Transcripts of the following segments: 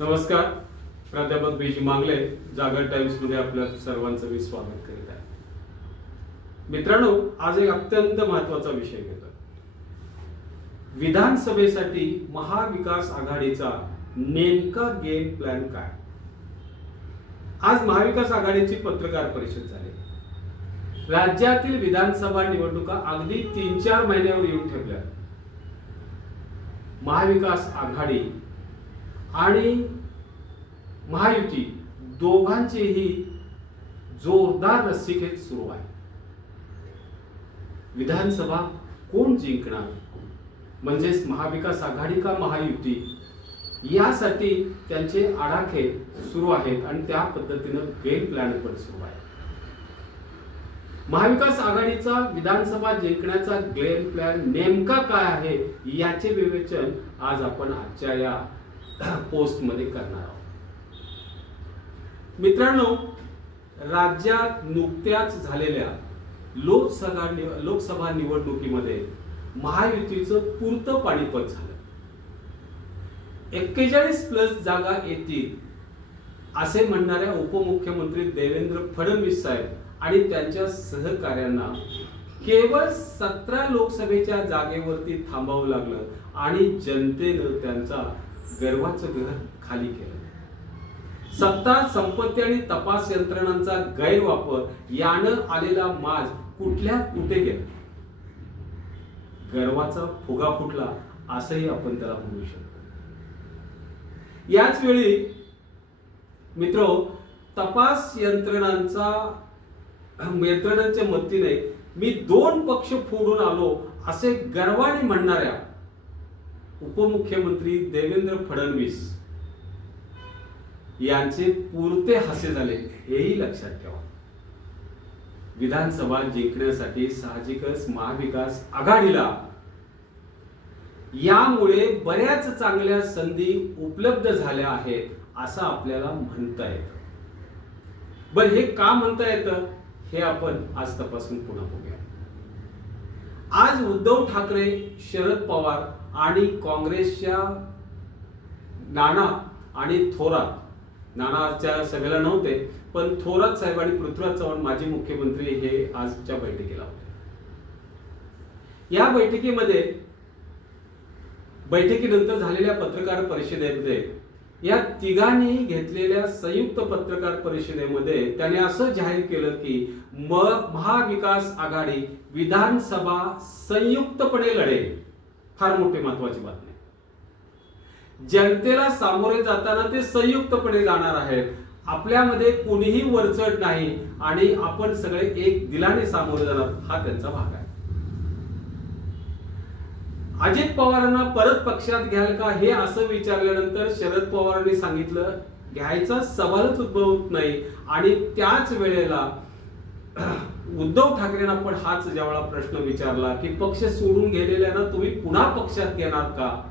नमस्कार. प्राध्यापक बीजी मांगले जागर टाइम्समध्ये आपल्या सर्वांचं मी स्वागत करीत आहे. मित्रांनो आज एक अत्यंत महत्त्वाचा विषय घेतो विधानसभेसाठी महाविकास आघाडीचा नेमका गेम प्लॅन काय? आज महाविकास आघाडीची पत्रकार परिषद झाली. राज्यातील विधानसभा निवडणुका अगदी तीन चार महिन्यावर येऊन ठेवल्या महाविकास आघाडी आणि महायुती दोघांचेही जोरदार रस्सीखेच सुरू आहे. विधानसभा कोण जिंकणार? म्हणजेच महाविकास आघाडी का महायुती? यासाठी त्यांचे आडाखे सुरू आहेत आणि त्या पद्धतीनं गेम प्लॅन पण सुरू आहे. महाविकास आघाडीचा विधानसभा जिंकण्याचा गेम प्लॅन नेमका काय आहे याचे विवेचन आज आपण आजच्या या पोस्टमध्ये करणार आहोत. मित्रांनो राज्यात नुकत्याच झालेल्या लोकसभा निव- लोकसभा निवडणुकीमध्ये महायुतीचं पुरतं पाणीपत झालं. एक्केचाळीस प्लस जागा येतील असे म्हणणाऱ्या उपमुख्यमंत्री देवेंद्र फडणवीस साहेब आणि त्यांच्या सहकार्यांना केवळ सतरा लोकसभेच्या जागेवरती थांबावं लागलं आणि जनतेनं त्यांचा गर्वाचं घर खाली केलं. सत्ता संपत्ती आणि तपास यंत्रणांचा गैरवापर यानं आलेला माज कुठल्या कुठे गेला? गर्वाचा फुगा फुटला असंही आपण त्याला म्हणू शकतो. याच वेळी मित्र तपास यंत्रणांचा यंत्रणांच्या मदतीने मी दोन पक्ष फोडून आलो असे गर्वाने म्हणणाऱ्या उपमुख्यमंत्री देवेंद्र फडणवीस यांचे पुरते हसे झाले हेही लक्षात ठेवा. विधानसभा जिंकण्यासाठी साहजिकच महाविकास आघाडीला यामुळे बऱ्याच चांगल्या संधी उपलब्ध झाल्या आहेत असं आपल्याला म्हणता येतं. बर हे का म्हणता येतं? हे आपण आज तपासून पुन्हा बघूया. आज उद्धव ठाकरे शरद पवार आणि काँग्रेसच्या नाना आणि थोरात. नानाच्या सभेला नव्हते पण थोरात साहेब आणि पृथ्वीराज चव्हाण माजी मुख्यमंत्री हे आजच्या बैठकीला होते. या बैठकीमध्ये बैठकीनंतर झालेल्या पत्रकार परिषदेमध्ये या तिघांनी घेतलेल्या संयुक्त पत्रकार परिषदेमध्ये त्याने असं जाहीर केलं की म महाविकास आघाडी विधानसभा संयुक्तपणे लढेल. फार मोठी महत्वाची बातमी. जनतेला सामोरे जाताना ते संयुक्तपणे जाणार आहेत. आपल्यामध्ये कोणीही वरचढ नाही आणि आपण सगळे एक दिलाने सामोरे जाणार हा त्यांचा भाग आहे. अजित पवारांना परत पक्षात घ्याल का हे असं विचारल्यानंतर शरद पवारांनी सांगितलं घ्यायचा सवालच उद्भवत नाही आणि त्याच वेळेला उद्धव ठाकरेंना पण हाच ज्यावेळा प्रश्न विचारला की पक्ष सोडून गेलेल्यांना तुम्ही पुन्हा पक्षात घेणार का?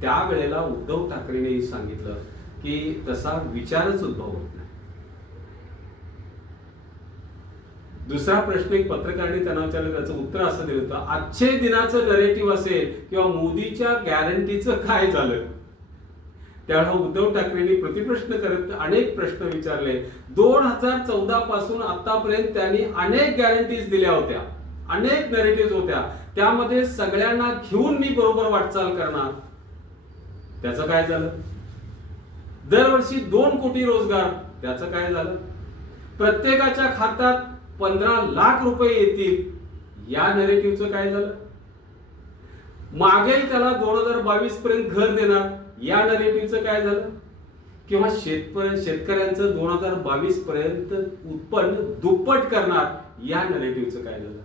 त्यावेळेला उद्धव ठाकरेंनी सांगितलं की तसा विचारच उद्भवत नाही. दुसरा प्रश्न एक पत्रकारांनी त्यांना विचारलं त्याचं उत्तर असं दिलं होतं आजचे दिनाचं नरेटिव्ह असेल किंवा मोदीच्या गॅरंटीचं काय झालं? त्यावेळेला उद्धव ठाकरेंनी प्रतिप्रश्न करत अनेक प्रश्न विचारले. दोन हजार चौदा पासून आतापर्यंत त्यांनी अनेक गॅरंटीज दिल्या होत्या. अनेक नरेटिव्ह होत्या. त्यामध्ये सगळ्यांना घेऊन मी बरोबर वाटचाल करणार. त्याचं काय झालं? दरवर्षी दोन कोटी रोजगार. त्याचं काय झालं? प्रत्येकाच्या खात्यात पंधरा लाख रुपये येतील. या नरेटिव्हचं काय झालं? मागेल त्याला दोन हजार बावीस पर्यंत घर देणार. या नरेटिव्हचं काय झालं? किंवा शेतपर्यंत शेतकऱ्यांचं दोन हजार बावीस पर्यंत उत्पन्न दुप्पट करणार या नरेटिव्हचं काय झालं?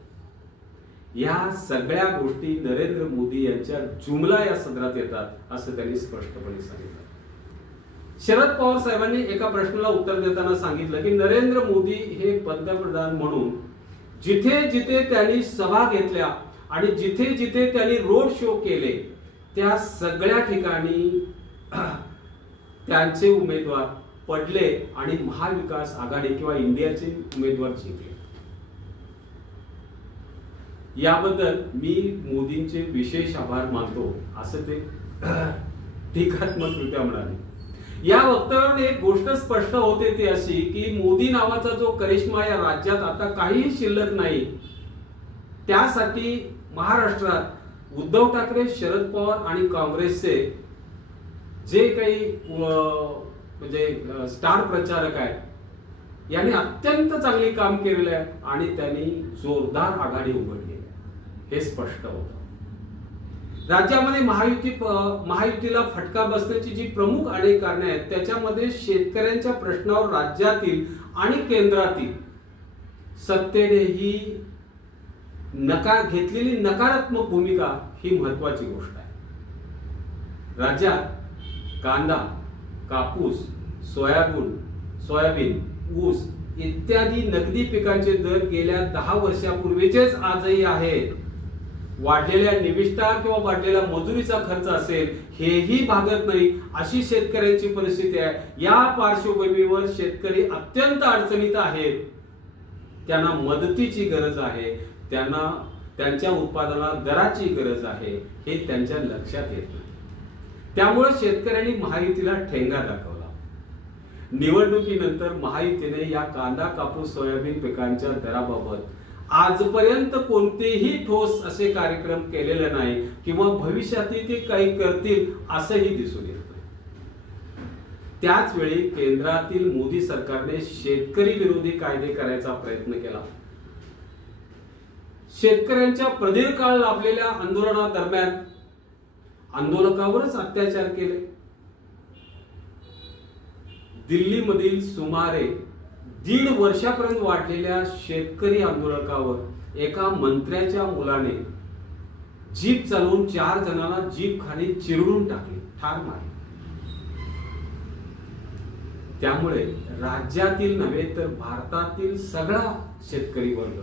या सगळ्या गोष्टी नरेंद्र मोदी यांच्या जुमला या सदरात येतात असं त्यांनी स्पष्टपणे सांगितलं. शरद पवार साहेबांनी एका प्रश्नाला उत्तर देताना सांगितलं की नरेंद्र मोदी हे पंतप्रधान म्हणून जिथे जिथे त्यांनी सभा घेतल्या आणि जिथे जिथे त्यांनी रोड शो केले त्या सगळ्या ठिकाणी त्यांचे उमेदवार पडले आणि महाविकास आघाडी किंवा इंडियाचे उमेदवार जिंकले. याबद्दल मी मोदींचे विशेष आभार मानतो असं ते टीकात्मकरित्या म्हणाले. या वक्तव्यावरून एक गोष्ट स्पष्ट होते ती अशी की मोदी नावाचा जो करिश्मा या राज्यात आता काहीही शिल्लक नाही त्यासाठी महाराष्ट्रात उद्धव ठाकरे शरद पवार आणि काँग्रेसचे जे काही म्हणजे स्टार प्रचारक आहेत यांनी अत्यंत चांगली काम केलेलं आहे आणि त्यांनी जोरदार आघाडी उघडली आहे. हे स्पष्ट होतं. राज्यामध्ये महायुती महायुतीला फटका बसण्याची जी प्रमुख अनेक कारणे आहेत त्याच्यामध्ये शेतकऱ्यांच्या प्रश्नावर राज्यातील आणि केंद्रातील सत्तेने ही नकार घेतलेली नकारात्मक भूमिका ही महत्वाची गोष्ट आहे. राज्यात कांदा कापूस सोयाबीन सोयाबीन ऊस इत्यादी नगदी पिकांचे दर गेल्या दहा वर्षापूर्वीचेच आजही आहेत. वाढलेल्या निविष्ठा किंवा वाढलेला मजुरीचा खर्च असेल हेही भागत नाही अशी शेतकऱ्यांची परिस्थिती आहे. या पार्श्वभूमीवर शेतकरी अत्यंत अडचणीत आहेत. त्यांना मदतीची गरज आहे. त्यांना त्यांच्या उत्पादनाला दराची गरज आहे हे त्यांच्या लक्षात येत नाही. त्यामुळे शेतकऱ्यांनी महायुतीला ठेंगा दाखवला. निवडणुकीनंतर महायुतीने या कांदा कापूस सोयाबीन पिकांच्या दराबाबत आजपर्यंत कोणतेही ठोस असे कार्यक्रम केलेले नाही किंवा भविष्यातही ते काही करतील असंही दिसून येत नाही. त्याच वेळी केंद्रातील मोदी सरकारने शेतकरी विरोधी कायदे करायचा प्रयत्न केला. शेतकऱ्यांच्या प्रदीर्घ काळ लाभलेल्या आंदोलनादरम्यान आंदोलकावरच अत्याचार केले. दिल्लीमधील सुमारे दीड वर्षापर्यंत वाढलेल्या शेतकरी आंदोलकावर एका मंत्र्याच्या मुलाने जीप चालवून चार जणांना जीप खाली चिरडून टाकली ठार मारली. त्यामुळे राज्यातील नव्हे तर भारतातील सगळा शेतकरी वर्ग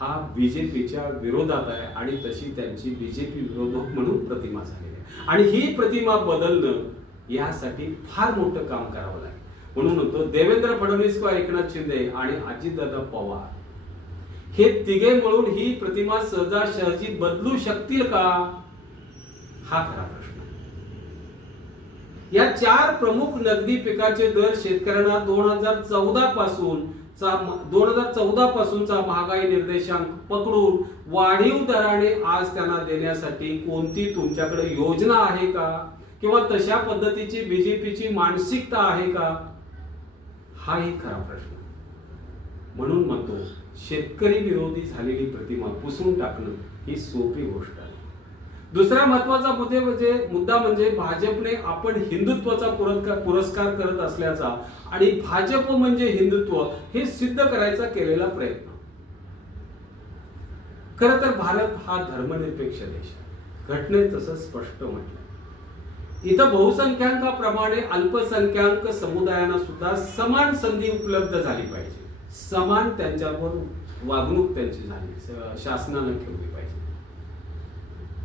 हा बीजेपीच्या विरोधात आहे आणि तशी त्यांची बीजेपी विरोधक म्हणून प्रतिमा झालेली आहे. आणि ही प्रतिमा बदलणं यासाठी फार मोठं काम करावं लागेल. म्हणून म्हणतो देवेंद्र फडणवीस किंवा एकनाथ शिंदे आणि अजितदादा पवार हे तिघे मिळून ही प्रतिमा सहजासहजी बदलू शकतील का? हा खरा प्रश्न. या चार प्रमुख नगदी पिकाचे दर शेतकऱ्यांना दोन हजार चौदा पासून दोन हजार चौदा पासूनचा महागाई निर्देशांक पकडून वाढीव दराने आज त्यांना देण्यासाठी कोणती तुमच्याकडे योजना आहे का? किंवा तशा पद्धतीची बीजेपीची मानसिकता आहे का? हाही खरा प्रश्न. म्हणून म्हणतो शेतकरी विरोधी झालेली प्रतिमा पुसून टाकणं ही सोपी गोष्ट आहे दुसरा महत्त्वाचा मुद्दे म्हणजे मुद्दा म्हणजे भाजपने आपण हिंदुत्वाचा पुरस्कार पुरस्कार करत असल्याचा आणि भाजप म्हणजे हिंदुत्व हे सिद्ध करायचा केलेला प्रयत्न. खर तर भारत हा धर्मनिरपेक्ष देश आहे. घटनेत तसं स्पष्ट म्हटलं. इथं बहुसंख्याकाप्रमाणे अल्पसंख्याक समुदायांना सुद्धा समान संधी उपलब्ध झाली पाहिजे. समान त्यांच्यावर वागणूक त्यांची झाली शासनानं ठेवली पाहिजे.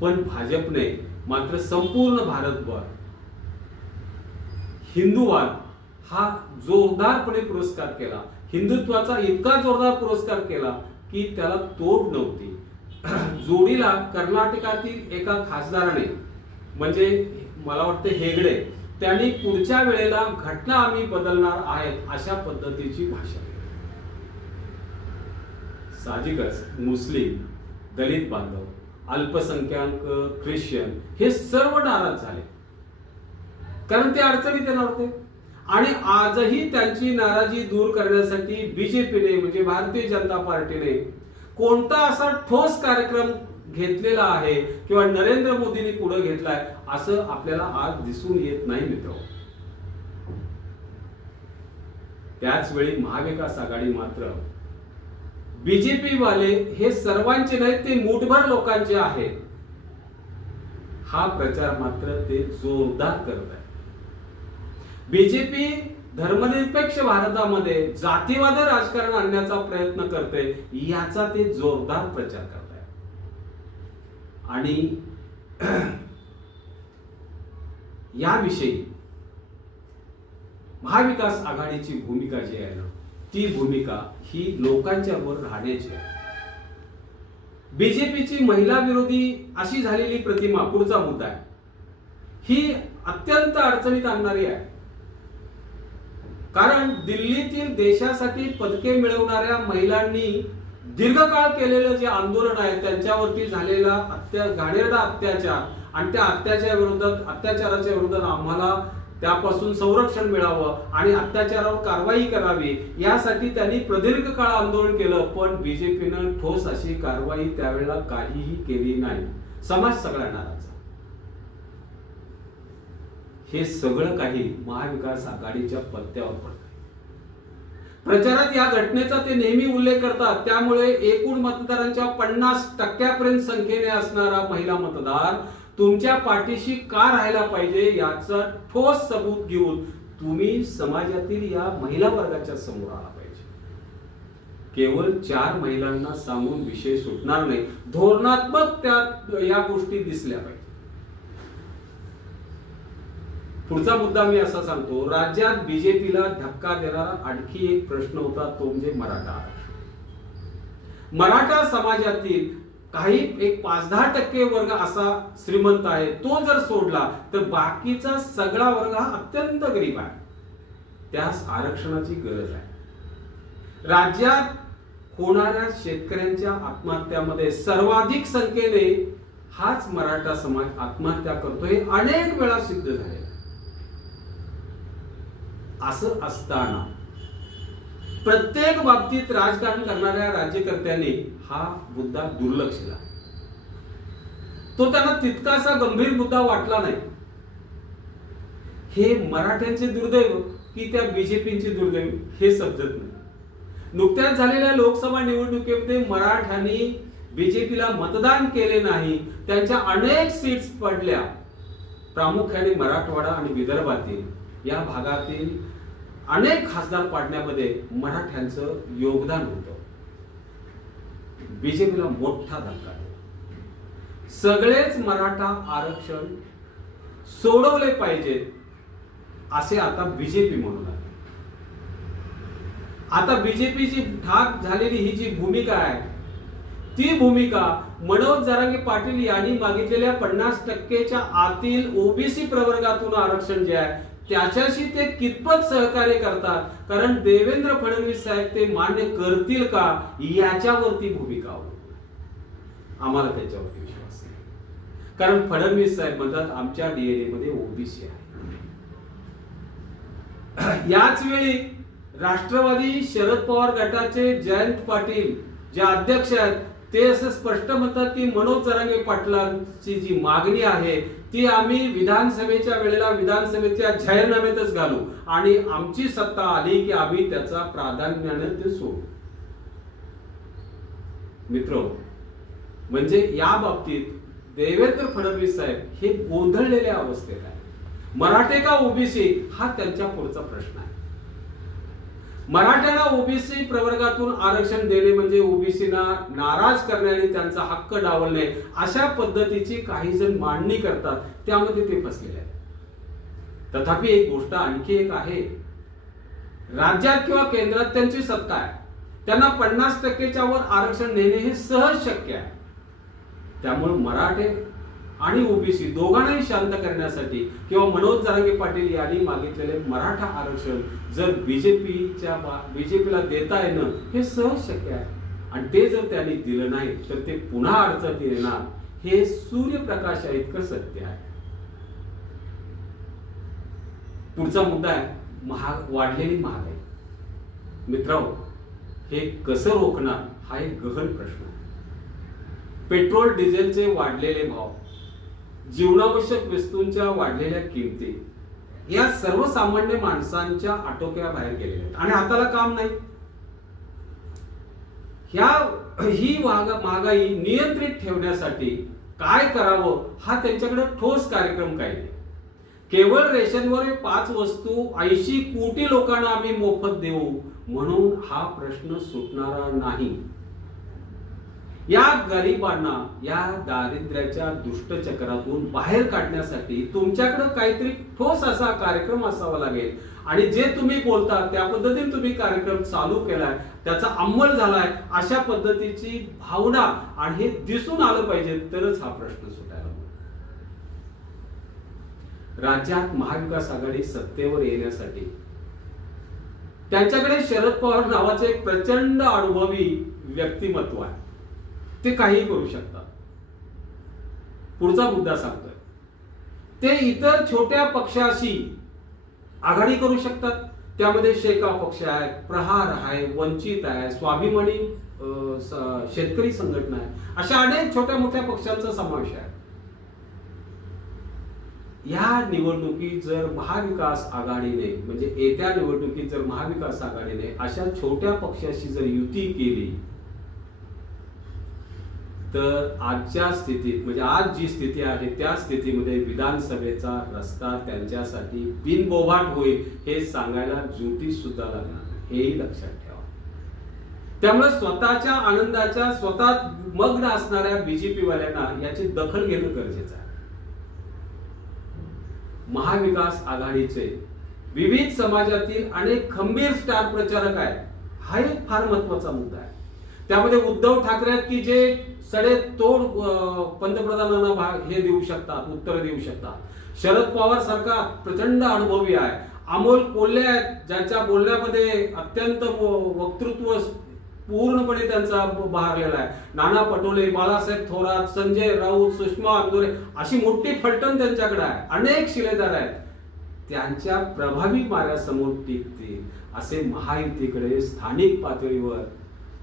पण भाजपने मात्र संपूर्ण भारतभर हिंदूवाद हा जोरदारपणे पुरस्कार केला. हिंदुत्वाचा इतका जोरदार पुरस्कार केला की त्याला तोड नव्हती. जोडीला कर्नाटकातील एका खासदाराने म्हणजे मला वाटतं हेगडे त्यांनी पुढच्या वेळेला घटना आम्ही बदलणार आहेत अशा पद्धतीची भाषा साहजिकच मुस्लिम दलित बांधव अल्पसंख्याक ख्रिश्चन हे सर्व नाराज झाले. कारण ते अडचणीत येणार होते. आणि आजही त्यांची नाराजी दूर करण्यासाठी बीजेपीने म्हणजे भारतीय जनता पार्टीने कोणता असा ठोस कार्यक्रम घेतलेला आहे किंवा नरेंद्र मोदींनी पुढे घेतलाय असं आपल्याला आज दिसून येत नाही मित्र. त्याच वेळी महाविकास आघाडी मात्र बीजेपी वाले हे सर्वांचे नाही ते मुठभर लोकांचे आहेत. हा प्रचार मात्र ते जोरदार करत आहे बीजेपी धर्मनिरपेक्ष भारतामध्ये जातीवाद राजकारण आणण्याचा प्रयत्न करते याचा ते जोरदार प्रचार करत आहे आणि याविषयी महाविकास आघाडीची भूमिका जी आहे ना ती भूमिका ही लोकांच्या वर राहण्याची आहे. बीजेपीची महिला विरोधी अशी झालेली प्रतिमा पुढचा मुद्दा आहे. ही अत्यंत अडचणीत आणणारी आहे. कारण दिल्लीतील देशासाठी पदके मिळवणाऱ्या महिलांनी दीर्घकाळ केलेलं जे आंदोलन आहे त्यांच्यावरती झालेला अत्या घाणेरडा अत्याचार आणि त्या अत्याचार विरोधात अत्याचाराच्या विरोधात आम्हाला त्यापासून संरक्षण मिळावं आणि अत्याचारावर कारवाई करावी यासाठी त्यांनी प्रदीर्घ काळ आंदोलन केलं. पण बीजेपीनं ठोस अशी कारवाई त्यावेळेला काहीही केली नाही. समाज सगळा नाराज हे सगळं काही महाविकास आघाडीच्या पत्त्यावर पडत प्रचारात या घटनेचा ते नेहमी उल्लेख करतात. त्यामुळे एकूण मतदारांच्या पन्नास टक्क्यापर्यंत संख्येने असणारा महिला मतदार तुमच्या पाठीशी का राहायला पाहिजे याचा ठोस सबूत घेऊन तुम्ही समाजातील या महिला वर्गाच्या समोर आला पाहिजे. केवळ चार महिलांना सांगून विषय सुटणार नाही. धोरणात्मक त्या या गोष्टी दिसल्या पाहिजे. पुढचा मुद्दा मी असा सांगतो राज्यात बीजेपीला धक्का देणारा आणखी एक प्रश्न होता तो म्हणजे मराठा मराठा समाजातील काही एक पाच दहा टक्के वर्ग असा श्रीमंत आहे तो जर सोडला तर बाकीचा सगळा वर्ग हा अत्यंत गरीब आहे. त्यास आरक्षणाची गरज आहे. राज्यात होणाऱ्या शेतकऱ्यांच्या आत्महत्यामध्ये सर्वाधिक संख्येने हाच मराठा समाज आत्महत्या करतो हे अनेक वेळा सिद्ध झाले असं असताना प्रत्येक बाबतीत राजकारण करणाऱ्या राज्यकर्त्यांनी हा मुद्दा दुर्लक्षला तो त्यांना तितकासा गंभीर मुद्दा वाटला नाही. हे मराठ्यांचे दुर्दैव की त्या बीजेपीचे दुर्दैव हे समजत नाही. नुकत्याच झालेल्या लोकसभा निवडणुकीमध्ये मराठ्यांनी बीजेपीला मतदान केले नाही त्यांच्या अनेक सीट्स पडल्या. प्रामुख्याने मराठवाडा आणि विदर्भातील या भागातील अनेक खासदार पाडण्यामध्ये मराठ्यांचं योगदान होतं. बीजेपीला मोठा धक्का सगळेच मराठा आरक्षण सोडवले पाहिजेत असे आता बीजेपी म्हणून आहे. आता बीजेपीची ठाक झालेली ही जी भूमिका आहे ती भूमिका मनोज जरांगे पाटील यांनी मागितलेल्या पन्नास टक्केच्या आतील ओबीसी प्रवर्गातून आरक्षण जे आहे त्याच्याशी ते कितपत सहकार्य करतात? कारण देवेंद्र फडणवीस साहेब ते मान्य करतील का? याच्यावरती भूमिका अवलंबून आम्हाला त्याच्यावरती विश्वास नाही. कारण फडणवीस साहेब म्हणतात आमच्या डीएनए मध्ये ओबीसी आहे. याच वेळी राष्ट्रवादी शरद पवार गटाचे जयंत पाटील जे अध्यक्ष आहेत ते असं स्पष्ट म्हणतात की मनोज जरांगे पाटलांची जी मागणी आहे ती आम्ही विधानसभेच्या वेळेला विधानसभेच्या जाहीरनाम्यातच घालू. आणि आमची सत्ता आली की आम्ही त्याचा प्राधान्याने ते सोडू. मित्र म्हणजे या बाबतीत देवेंद्र फडणवीस साहेब हे गोंधळलेल्या अवस्थेत आहे मराठे का ओबीसी हा त्यांच्या पुढचा प्रश्न आहे. मराठ्याला ओबीसी प्रवर्गातून आरक्षण देणे म्हणजे ओबीसीना नाराज करण्याने त्यांचा हक्क डावलणे अशा पद्धतीची काही जण मांडणी करतात. त्यामध्ये ते फसलेले आहेत. तथापि एक गोष्ट आणखी एक आहे. राज्यात किंवा केंद्रात त्यांची सत्ता आहे. त्यांना पन्नास टक्केच्या वर आरक्षण देणे हे सहज शक्य आहे. त्यामुळे मराठे आणि ओबीसी दोघांनाही शांत करण्यासाठी किंवा मनोज जरांगे पाटील यांनी मागितलेले मराठा आरक्षण जर बीजेपीच्या बीजेपीला देता येणं हे सहज शक्य आहे. आणि ते जर त्यांनी दिलं नाही तर ते पुन्हा अडचण येणार हे सूर्यप्रकाश इतकं सत्य आहे. पुढचा मुद्दा आहे महाग वाढलेली महागाई. मित्रांनो हे कसं रोखणार हा एक गहन प्रश्न आहे. पेट्रोल डिझेलचे वाढलेले भाव जीवनावश्यक वस्तूंच्या वाढलेल्या किमती या सर्वसामान्य माणसांच्या आटोक्याबाहेर गेलेल्या आहेत. आणि हाताला काम नाही. ह्या ही महागाई नियंत्रित ठेवण्यासाठी काय करावं हा त्यांच्याकडे ठोस कार्यक्रम काही नाही केवळ रेशनवर पाच वस्तू ऐंशी कोटी लोकांना आम्ही मोफत देऊ म्हणून हा प्रश्न सुटणारा नाही. या गरिबांना या दारिद्र्याच्या दुष्टचक्रातून बाहेर काढण्यासाठी तुमच्याकडे काहीतरी ठोस असा कार्यक्रम असावा लागेल. आणि जे तुम्ही बोलता त्या पद्धतीने तुम्ही कार्यक्रम चालू केलाय त्याचा अंमल झालाय अशा पद्धतीची भावना आणि हे दिसून आलं पाहिजे तरच हा प्रश्न सुटायला राज्यात महाविकास आघाडी सत्तेवर येण्यासाठी त्यांच्याकडे शरद पवार नावाचे एक प्रचंड अनुभवी व्यक्तिमत्व आहे. ते काहीही करू शकतात. पुढचा मुद्दा सांगतोय. ते इतर छोट्या पक्षाशी आघाडी करू शकतात. त्यामध्ये शेकाव पक्ष आहे प्रहार आहे वंचित आहे स्वाभिमानी शेतकरी संघटना आहे. अशा अनेक छोट्या मोठ्या पक्षांचा समावेश आहे. या निवडणुकीत जर महाविकास आघाडीने म्हणजे येत्या निवडणुकीत जर महाविकास आघाडीने अशा छोट्या पक्षाशी जर युती केली तर आजच्या स्थितीत म्हणजे आज जी स्थिती आहे त्या स्थितीमध्ये विधानसभेचा रस्ता त्यांच्यासाठी बिनबोभाट होईल हे सांगायला ज्योतिष सुद्धा लागणार हेही लक्षात ठेवा. त्यामुळे स्वतःच्या आनंदाच्या स्वतः मग्न असणाऱ्या बीजेपी वाल्यांना याची दखल घेणं गरजेचं आहे. महाविकास आघाडीचे विविध समाजातील अनेक खंबीर स्टार प्रचारक आहेत हा एक फार महत्त्वाचा मुद्दा आहे. त्यामध्ये उद्धव ठाकरे की जे सडेतोड पंतप्रधानांना भाग हे देऊ शकतात उत्तर देऊ शकतात. शरद पवार सारखा प्रचंड अनुभवी आहे. अमोल कोल्हे आहेत ज्यांच्या बोलण्यामध्ये अत्यंत वक्तृत्व पूर्णपणे त्यांचा बहारलेला आहे. नाना पटोले बाळासाहेब थोरात संजय राऊत सुषमा अंदोरे अशी मोठी फलटण त्यांच्याकडे आहे. अनेक शिलेदार आहेत. त्यांच्या प्रभावी माऱ्यासमोर टिकतील असे महायुतीकडे स्थानिक पातळीवर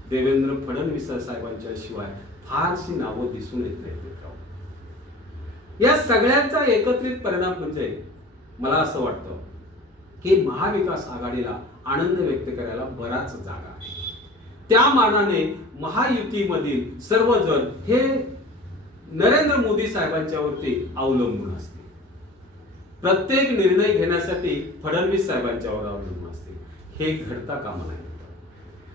देवेंद्र फडणवीस साहेबांच्या शिवाय फारशी नावं दिसून येत नाहीत मित्रांनो. या सगळ्यांचा एकत्रित परिणाम म्हणजे मला असं वाटतं की महाविकास आघाडीला आनंद व्यक्त करायला बराच जागा आहे. त्या मानाने महायुतीमधील सर्वजण हे नरेंद्र मोदी साहेबांच्यावरती अवलंबून असतील. प्रत्येक निर्णय घेण्यासाठी फडणवीस साहेबांच्यावर अवलंबून असते हे घडता कामा नाही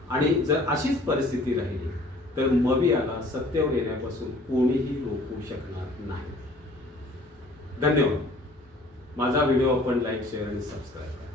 आणि जर अशीच परिस्थिती राहिली तर मवियाला सत्तेवर येण्यापासून कोणीही रोखू शकणार नाही. धन्यवाद. माझा व्हिडिओ आपण लाईक शेअर आणि सबस्क्राईब करा.